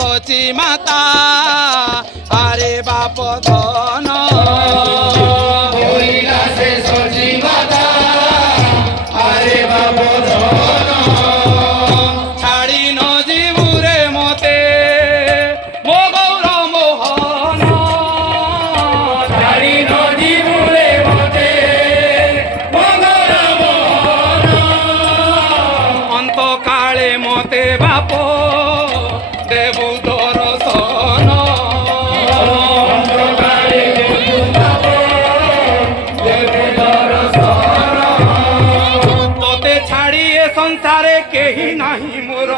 सची माता आरे बाप धन होइला से सची माता आरे बाप धन छाड़ी न जीवुरे मते मो गौर मोहन छाड़ी न जीवुरे मते मो गौर मोहन अंत काले मते बाप देबु दर्शन अंधकारे देबु बाप देबु दर्शन तोते छाड़ी ए संसारे केही नाही मोर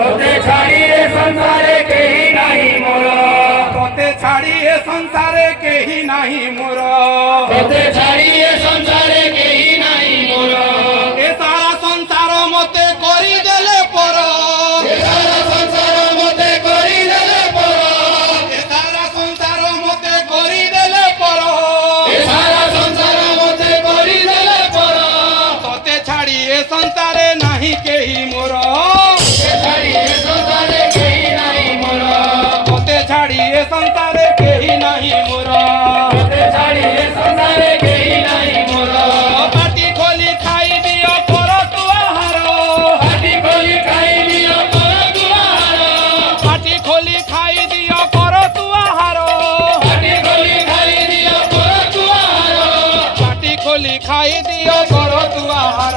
तोते छाड़ी ए संसारे केही नाही मोर तोते छाड़ी ए संसारे केही नाही मोर तोते छाड़ी ए संसारे केही नाही मोर ए सारा संसार मते करी देले पर ए सारा संसार मते करी देले पर ए सारा संसार मते करी देले पर ए सारा संसार मते करी देले पर तोते छाड़ी ए संसारे नाही केही मोर तोते छाड़ी ए संसारे केही नाही मोर तोते छाड़ी ए संसारे केही नाही मोर तोते छाड़ी ए संसारे केही नाही मोर पाटी खोली खाई दियो पर तू आहार हाथी खोली खाई दियो पर दुआर पाटी खोली खाई दियो पर तू आहार हाथी खोली खाई दियो पर दुआर पाटी खोली खाई दियो पर तू आहार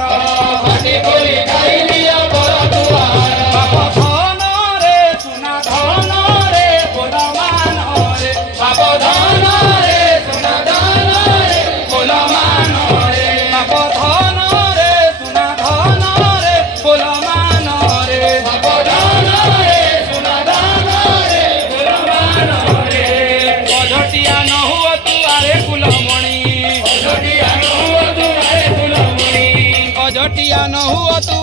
हाथी खोली खाई दियो पर दुआर बाप धन रे सुना धन रे बोल मान रे बाप धन रे सुना धन रे बोल मान रे बाप धन रे सुना धन रे बोल मान रे बाप धन रे सुना धन रे बोल मान रे अझटिया न हुआ तू आरे कुलमणि अजटिया न हुआ तू आए फुलमणि अझटिया न हुआ तू